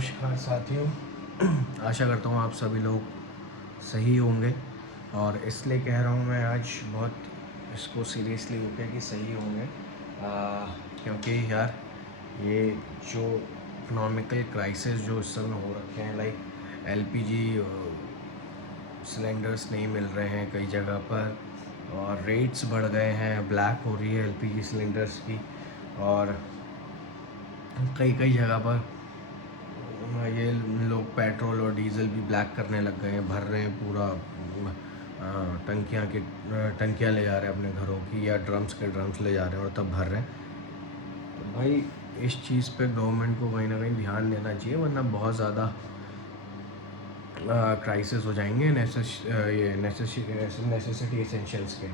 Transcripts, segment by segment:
नमस्कार साथियों, आशा करता हूँ आप सभी लोग सही होंगे। और इसलिए कह रहा हूँ मैं आज बहुत इसको सीरियसली होकर कि सही होंगे, क्योंकि यार ये जो इकोनॉमिकल क्राइसिस जो इस समय हो रखे हैं, लाइक एलपीजी सिलेंडर्स नहीं मिल रहे हैं कई जगह पर, और रेट्स बढ़ गए हैं, ब्लैक हो रही है एलपीजी सिलेंडर्स की, और कई कई जगह पर ये लोग पेट्रोल और डीजल भी ब्लैक करने लग गए हैं, भर रहे हैं पूरा टंकियाँ ले जा रहे हैं अपने घरों की, या ड्रम्स के ड्रम्स ले जा रहे हैं और तब भर रहे हैं। तो भाई इस चीज़ पे गवर्नमेंट को कहीं ना कहीं ध्यान देना चाहिए, वरना बहुत ज़्यादा क्राइसिस हो जाएंगे ये नेसेसिटी एसेंशियल्स के।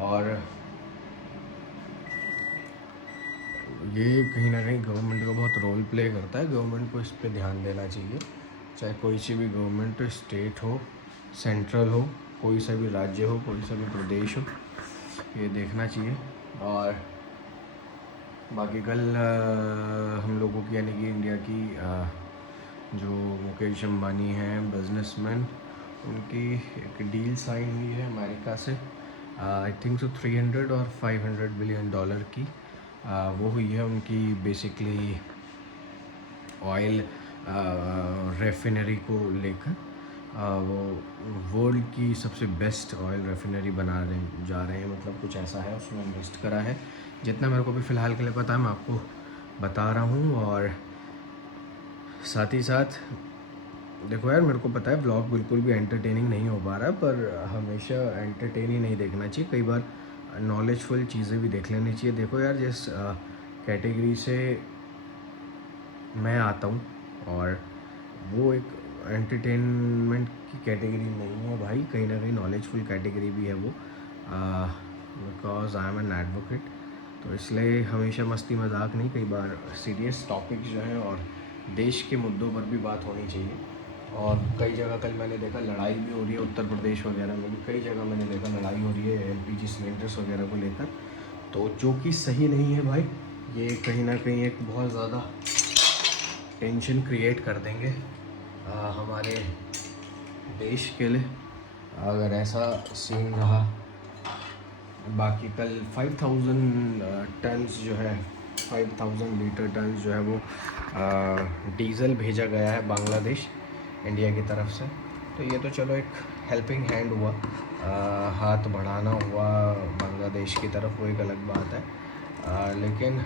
और ये कहीं ना कहीं गवर्नमेंट का बहुत रोल प्ले करता है। गवर्नमेंट को इस पे ध्यान देना चाहिए, चाहे कोई सी भी गवर्नमेंट हो, स्टेट हो, सेंट्रल हो, कोई सा भी राज्य हो, कोई सा भी प्रदेश हो, ये देखना चाहिए। और बाकी कल हम लोगों की यानी कि इंडिया की जो मुकेश अंबानी हैं बिजनेसमैन, उनकी एक डील साइन हुई है अमेरिका से, आई थिंक सो 300 और 500 बिलियन डॉलर की वो हुई है उनकी। बेसिकली ऑयल रेफिनरी को लेकर वो वर्ल्ड की सबसे बेस्ट ऑयल रेफिनरी जा रहे हैं, मतलब कुछ ऐसा है, उसमें इन्वेस्ट करा है। जितना मेरे को भी फ़िलहाल के लिए पता है मैं आपको बता रहा हूँ। और साथ ही साथ देखो यार, मेरे को पता है ब्लॉग बिल्कुल भी एंटरटेनिंग नहीं हो पा रहा, पर हमेशा एंटरटेन ही नहीं देखना चाहिए, कई बार नॉलेजफुल चीज़ें भी देख लेनी चाहिए। देखो यार, जिस कैटेगरी से मैं आता हूँ, और वो एक एंटरटेनमेंट की कैटेगरी नहीं है भाई, कहीं ना कहीं नॉलेजफुल कैटेगरी भी है वो, because I am an advocate. तो इसलिए हमेशा मस्ती मजाक नहीं, कई बार सीरियस टॉपिक जो हैं और देश के मुद्दों पर भी बात होनी चाहिए। और कई जगह कल मैंने देखा लड़ाई भी हो रही है, उत्तर प्रदेश वगैरह में भी कई जगह मैंने देखा लड़ाई हो रही है एलपीजी सिलेंडर्स वगैरह को लेकर, तो जो कि सही नहीं है भाई। ये कहीं ना कहीं एक बहुत ज़्यादा टेंशन क्रिएट कर देंगे हमारे देश के लिए अगर ऐसा सीन रहा। बाकी कल 5000 टन्स जो है, 5000 लीटर टन्स जो है वो डीज़ल भेजा गया है बांग्लादेश इंडिया की तरफ से। तो ये तो चलो एक हेल्पिंग हैंड हुआ, हाथ बढ़ाना हुआ बांग्लादेश की तरफ, वो एक अलग बात है। लेकिन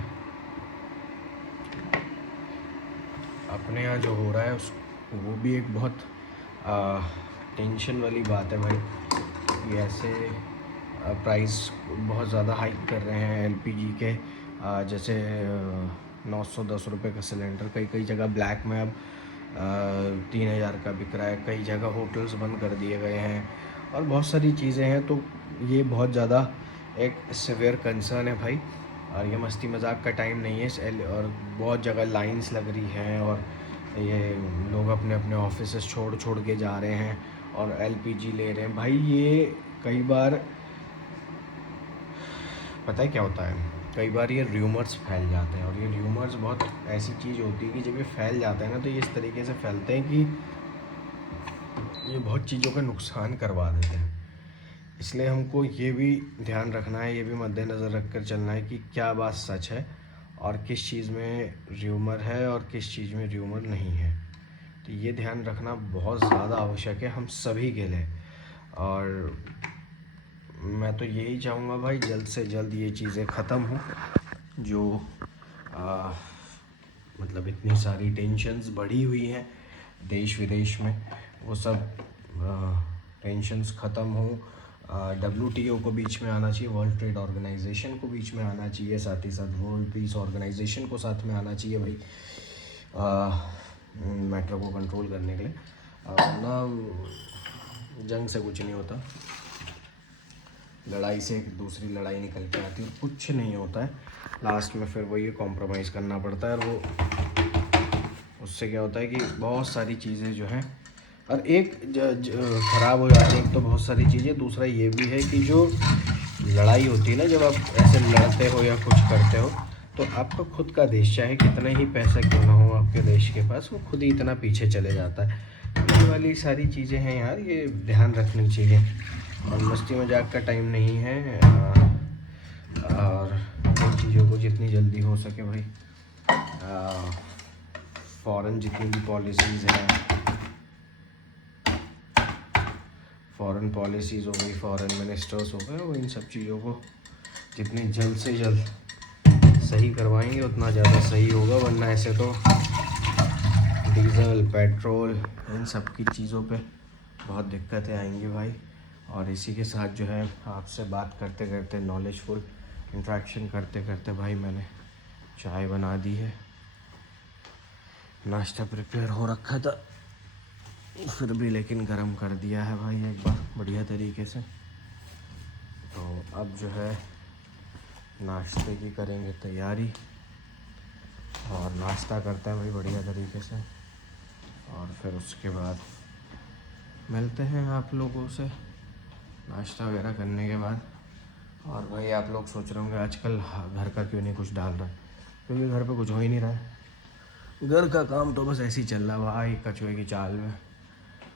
अपने यहाँ जो हो रहा है उस वो भी एक बहुत टेंशन वाली बात है भाई। ये ऐसे प्राइस बहुत ज़्यादा हाइक कर रहे हैं एलपीजी के, जैसे 910 रुपये का सिलेंडर कई कई जगह ब्लैक में अब 3000 का बिक रहा है। कई जगह होटल्स बंद कर दिए गए हैं और बहुत सारी चीज़ें हैं। तो ये बहुत ज़्यादा एक सिवियर कंसर्न है भाई, और ये मस्ती मजाक का टाइम नहीं है। और बहुत जगह लाइंस लग रही हैं, और ये लोग अपने अपने ऑफिस छोड़ छोड़ के जा रहे हैं और एलपीजी ले रहे हैं भाई। ये कई बार पता है क्या होता है, कई बार ये र्यूमर्स फैल जाते हैं, और ये र्यूमर्स बहुत ऐसी चीज़ होती है कि जब ये फैल जाते हैं ना, तो ये इस तरीके से फैलते हैं कि ये बहुत चीज़ों का नुकसान करवा देते हैं। इसलिए हमको ये भी ध्यान रखना है, ये भी मद्देनज़र रख कर चलना है कि क्या बात सच है और किस चीज़ में र्यूमर है और किस चीज़ में र्यूमर नहीं है। तो ये ध्यान रखना बहुत ज़्यादा आवश्यक है हम सभी के लिए। और मैं तो यही चाहूँगा भाई, जल्द से जल्द ये चीज़ें ख़त्म हों, जो मतलब इतनी सारी टेंशन्स बढ़ी हुई हैं देश विदेश में, वो सब टेंशन्स ख़त्म हों। WTO को बीच में आना चाहिए, वर्ल्ड ट्रेड ऑर्गेनाइजेशन को बीच में आना चाहिए, साथ ही साथ वर्ल्ड पीस ऑर्गेनाइजेशन को साथ में आना चाहिए भाई, मैटर को कंट्रोल करने के लिए। ना जंग से कुछ नहीं होता, लड़ाई से एक दूसरी लड़ाई निकल के आती है और कुछ नहीं होता है, लास्ट में फिर वही कॉम्प्रोमाइज़ करना पड़ता है। और वो उससे क्या होता है कि बहुत सारी चीज़ें जो हैं, और एक ख़राब हो जाती है। एक तो बहुत सारी चीज़ें, दूसरा ये भी है कि जो लड़ाई होती है ना, जब आप ऐसे लड़ते हो या कुछ करते हो, तो आपका खुद का देश, चाहे कितना ही पैसा क्यों ना हो, आपके देश के पास, वो खुद ही इतना पीछे चले जाता है। ये वाली सारी चीज़ें हैं यार, ये ध्यान रखनी चाहिए। और मस्ती मजाक का टाइम नहीं है। और इन चीज़ों को जितनी जल्दी हो सके भाई, फ़ॉरेन जितनी भी पॉलिसीज़ हैं, फ़ॉरेन पॉलिसीज़ हो गई, फ़ॉरेन मिनिस्टर्स हो गए, वो इन सब चीज़ों को जितनी जल्द से जल्द सही करवाएंगे उतना ज़्यादा सही होगा। वरना ऐसे तो डीज़ल, पेट्रोल, इन सब की चीज़ों पे बहुत दिक्कतें आएंगी भाई। और इसी के साथ जो है, आपसे बात करते करते, नॉलेजफुल इंट्रैक्शन करते करते भाई, मैंने चाय बना दी है। नाश्ता प्रिपेयर हो रखा था, फिर भी लेकिन गर्म कर दिया है भाई एक बार बढ़िया तरीके से। तो अब जो है नाश्ते की करेंगे तैयारी, और नाश्ता करते हैं भाई बढ़िया तरीके से। और फिर उसके बाद मिलते हैं आप लोगों से नाश्ता वगैरह करने के बाद। और भाई आप लोग सोच रहे होंगे आजकल घर का क्यों नहीं कुछ डाल रहा है, क्योंकि घर पे कुछ हो ही नहीं रहा है। घर का काम तो बस ऐसे ही चल रहा है भाई, कछुए की चाल में।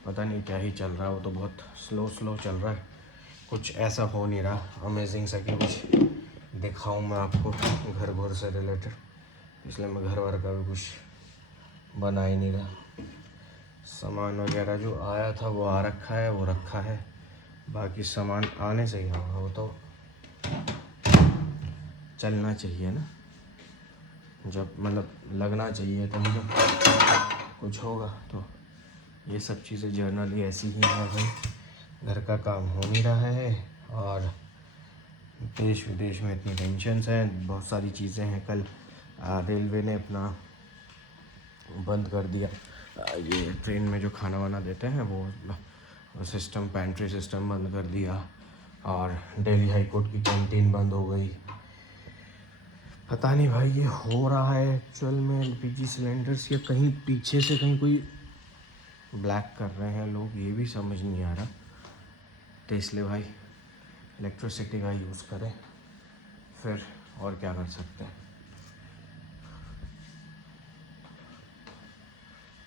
पता नहीं क्या ही चल रहा है, वो तो बहुत स्लो चल रहा है। कुछ ऐसा हो नहीं रहा अमेजिंग सा कि कुछ दिखाऊं मैं आपको घर से रिलेटेड, इसलिए मैं घर वर का भी कुछ बना ही नहीं रहा। सामान वगैरह जो आया था वो आ रखा है, वो रखा है। बाकी सामान आने से ही होगा, वो तो चलना चाहिए ना, जब मतलब लगना चाहिए तब जब कुछ होगा। तो ये सब चीज़ें जर्नली ऐसी ही है भाई, घर का काम हो नहीं रहा है और देश विदेश में इतनी टेंशन्स हैं, बहुत सारी चीज़ें हैं। कल रेलवे ने अपना बंद कर दिया, ये ट्रेन में जो खाना वाना देते हैं वो सिस्टम, पेंट्री सिस्टम बंद कर दिया। और दिल्ली हाई कोर्ट की कैंटीन बंद हो गई। पता नहीं भाई ये हो रहा है एक्चुअल में एलपीजी सिलेंडर्स, या कहीं पीछे से कहीं कोई ब्लैक कर रहे हैं लोग, ये भी समझ नहीं आ रहा। तो इसलिए भाई इलेक्ट्रिसिटी का यूज़ करें, फिर और क्या कर सकते हैं।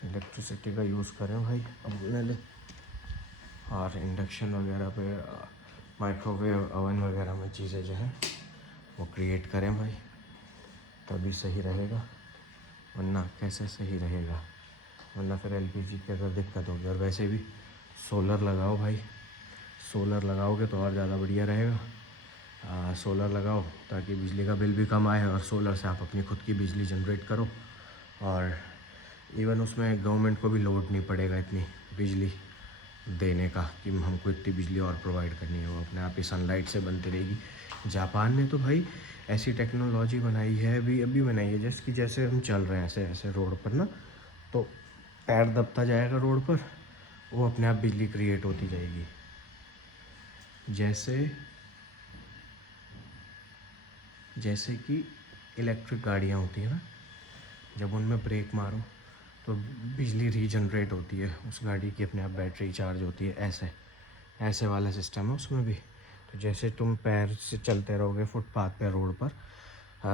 इलेक्ट्रिसिटी का यूज़ करें भाई अपने लिए, और इंडक्शन वगैरह पे, माइक्रोवेव ओवन वगैरह में चीज़ें जो हैं वो क्रिएट करें भाई, तभी सही रहेगा। वरना कैसे सही रहेगा, वरना फिर एलपीजी की अगर दिक्कत होगी। और वैसे भी सोलर लगाओ भाई, सोलर लगाओगे तो और ज़्यादा बढ़िया रहेगा। सोलर लगाओ ताकि बिजली का बिल भी कम आए, और सोलर से आप अपनी खुद की बिजली जनरेट करो। और इवन उसमें गवर्नमेंट को भी लोड नहीं पड़ेगा इतनी बिजली देने का कि हमको इतनी बिजली और प्रोवाइड करनी है, वो अपने आप ही सनलाइट से बनती रहेगी। जापान ने तो भाई ऐसी टेक्नोलॉजी बनाई है, अभी बनाई है, जैसे कि जैसे हम चल रहे हैं ऐसे ऐसे रोड पर ना, तो पैर दबता जाएगा रोड पर, वो अपने आप बिजली क्रिएट होती जाएगी। जैसे कि इलेक्ट्रिक गाड़ियाँ होती हैं ना, जब उनमें ब्रेक मारो तो बिजली रीजनरेट होती है, उस गाड़ी की अपने आप बैटरी चार्ज होती है। ऐसे वाला सिस्टम है उसमें भी। तो जैसे तुम पैर से चलते रहोगे फुटपाथ पे, रोड पर,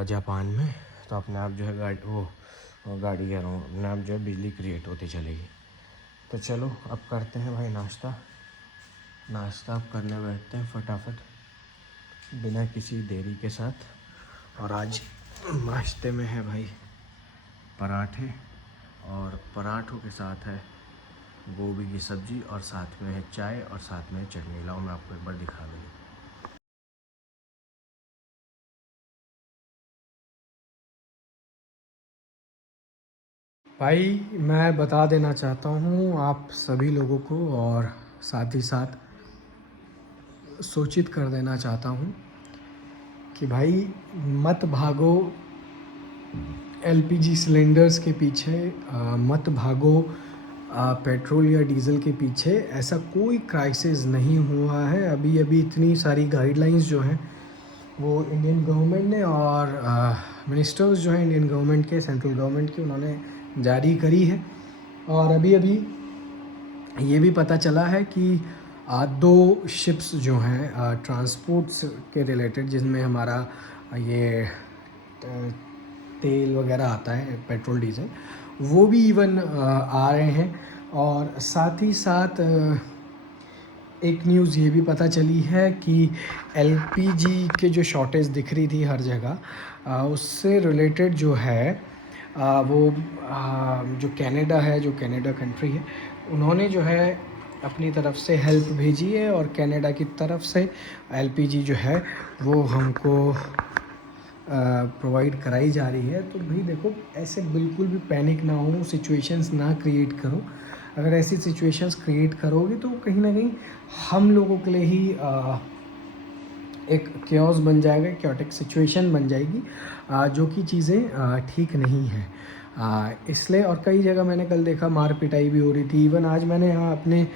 जापान में, तो अपने आप जो है गाड़ी कह रहा हूँ, अपने आप जो है बिजली क्रिएट होती चलेगी। तो चलो अब करते हैं भाई नाश्ता अब करने बैठते हैं फटाफट बिना किसी देरी के साथ। और आज नाश्ते में है भाई पराठे, और पराठों के साथ है गोभी की सब्ज़ी, और साथ में है चाय, और साथ में चटनी। लाओ मैं आपको एक बार दिखा दूँ। भाई मैं बता देना चाहता हूँ आप सभी लोगों को, और साथ ही साथ सूचित कर देना चाहता हूँ कि भाई मत भागो एलपीजी सिलेंडर्स के पीछे, मत भागो पेट्रोल या डीज़ल के पीछे। ऐसा कोई क्राइसिस नहीं हुआ है। अभी अभी इतनी सारी गाइडलाइंस जो हैं वो इंडियन गवर्नमेंट ने और मिनिस्टर्स जो हैं इंडियन गवर्नमेंट के, सेंट्रल गवर्नमेंट के, उन्होंने जारी करी है। और अभी अभी ये भी पता चला है कि दो शिप्स जो हैं ट्रांसपोर्ट्स के रिलेटेड, जिनमें हमारा ये तेल वगैरह आता है, पेट्रोल डीजल, वो भी इवन आ रहे हैं। और साथ ही साथ एक न्यूज़ ये भी पता चली है कि एलपीजी के जो शॉर्टेज दिख रही थी हर जगह, उससे रिलेटेड जो है वो जो कनाडा है, जो कनाडा कंट्री है, उन्होंने जो है अपनी तरफ से हेल्प भेजी है और कनाडा की तरफ से एलपीजी जो है वो हमको प्रोवाइड कराई जा रही है। तो भाई देखो, ऐसे बिल्कुल भी पैनिक ना हो, सिचुएशंस ना क्रिएट करो। अगर ऐसी सिचुएशंस क्रिएट करोगे तो कहीं ना कहीं हम लोगों के लिए ही एक क्योस बन जाएगा, क्योटिक सिचुएशन बन जाएगी, जो कि चीज़ें ठीक नहीं है। इसलिए और कई जगह मैंने कल देखा मार पिटाई भी हो रही थी। इवन आज मैंने यहाँ अपने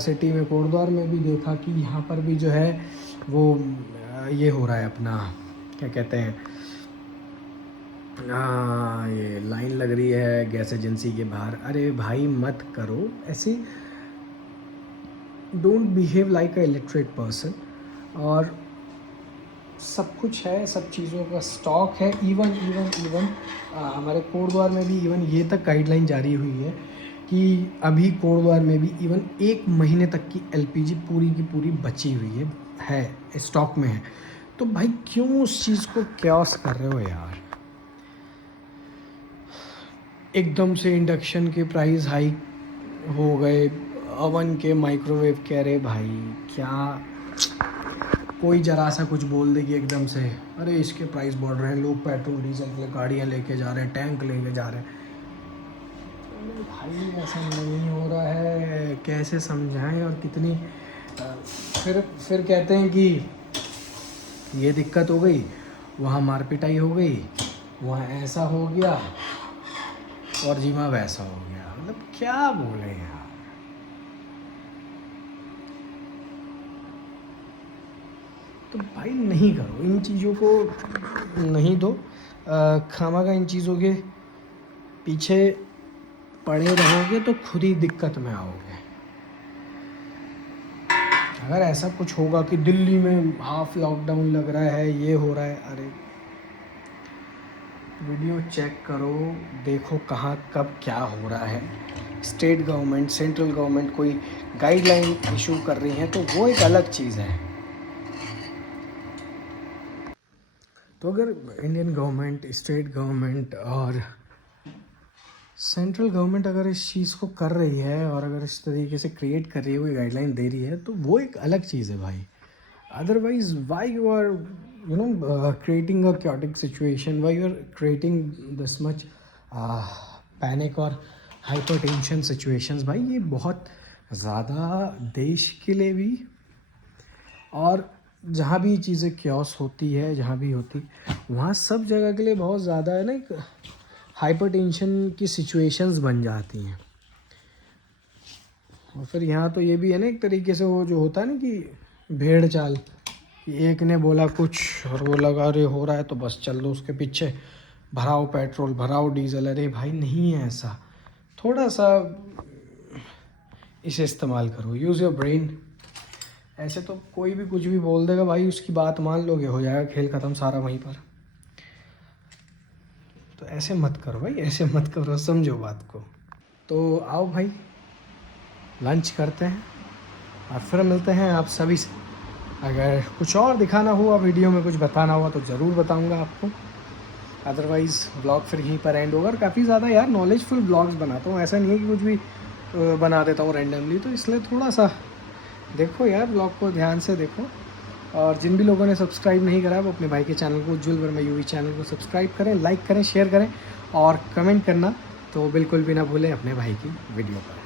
सिटी में कोटद्वार में भी देखा कि यहाँ पर भी जो है वो ये हो रहा है, अपना क्या कहते हैं, ये लाइन लग रही है गैस एजेंसी के बाहर। अरे भाई मत करो ऐसी, don't behave like a illiterate person. और सब कुछ है, सब चीज़ों का स्टॉक है। इवन हमारे कोटद्वार में भी इवन ये तक गाइडलाइन जारी हुई है कि अभी कोटद्वार में भी इवन 1 महीने तक की एलपीजी पूरी की पूरी बची हुई है स्टॉक में है। तो भाई क्यों उस चीज़ को क्योस कर रहे हो यार। एकदम से इंडक्शन के प्राइस हाई हो गए, ओवन के, माइक्रोवेव के। अरे भाई क्या, कोई ज़रा सा कुछ बोल देगी एकदम से, अरे इसके प्राइस बढ़ रहे हैं, लोग पेट्रोल डीजल के लिए गाड़ियाँ लेके जा रहे हैं, टैंक लेके जा रहे हैं। अरे भाई ऐसा नहीं हो रहा है, कैसे समझाएं। और कितनी फिर कहते हैं कि ये दिक्कत हो गई, वहाँ मार पिटाई हो गई, वहाँ ऐसा हो गया और जीमा वैसा हो गया। मतलब क्या बोले यार। तो भाई नहीं करो इन चीज़ों को, नहीं दो खामा का। इन चीज़ों के पीछे पड़े रहोगे तो खुद ही दिक्कत में आओगे। अगर ऐसा कुछ होगा कि दिल्ली में हाफ लॉकडाउन लग रहा है, ये हो रहा है, अरे वीडियो चेक करो, देखो कहाँ कब क्या हो रहा है। स्टेट गवर्नमेंट, सेंट्रल गवर्नमेंट कोई गाइडलाइन इशू कर रही है तो वो एक अलग चीज़ है। तो अगर इंडियन गवर्नमेंट, स्टेट गवर्नमेंट और सेंट्रल गवर्नमेंट अगर इस चीज़ को कर रही है और अगर इस तरीके से क्रिएट कर रही है, कोई गाइडलाइन दे रही है, तो वो एक अलग चीज़ है भाई। Otherwise why you are creating a chaotic situation, why you are creating this much panic और हाइपर टेंशन सिचुएशंस। भाई ये बहुत ज़्यादा देश के लिए भी, और जहाँ भी चीज़ें क्योस होती है, जहाँ भी होती, वहाँ सब जगह के लिए बहुत ज़्यादा है ना, एक हाइपर टेंशन की सिचुएशंस बन जाती हैं। और फिर यहाँ तो ये भी है ना एक तरीके से, वो जो होता है ना कि भेड़ चाल, कि एक ने बोला कुछ और वो लगा अरे हो रहा है तो बस चल दो उसके पीछे, भराओ पेट्रोल, भराओ डीजल। अरे भाई नहीं है ऐसा, थोड़ा सा इसे इस्तेमाल करो, यूज़ योर ब्रेन। ऐसे तो कोई भी कुछ भी बोल देगा भाई, उसकी बात मान लोगे, हो जाएगा खेल ख़त्म सारा वहीं पर। तो ऐसे मत करो भाई, ऐसे मत करो, समझो बात को। तो आओ भाई लंच करते हैं और फिर मिलते हैं आप सभी से। अगर कुछ और दिखाना हुआ वीडियो में, कुछ बताना हुआ तो ज़रूर बताऊंगा आपको। अदरवाइज़ ब्लॉग फिर यहीं पर एंड होगा। और काफ़ी ज़्यादा यार नॉलेजफुल ब्लॉग्स बनाता हूँ, ऐसा नहीं है कि कुछ भी बना देता हूँ रैंडमली। तो इसलिए थोड़ा सा देखो यार, ब्लॉग को ध्यान से देखो। और जिन भी लोगों ने सब्सक्राइब नहीं करा वो अपने भाई के चैनल को, उज्ज्वल वर्मा यूवी चैनल को सब्सक्राइब करें, लाइक करें, शेयर करें और कमेंट करना तो बिल्कुल भी ना भूलें अपने भाई की वीडियो पर।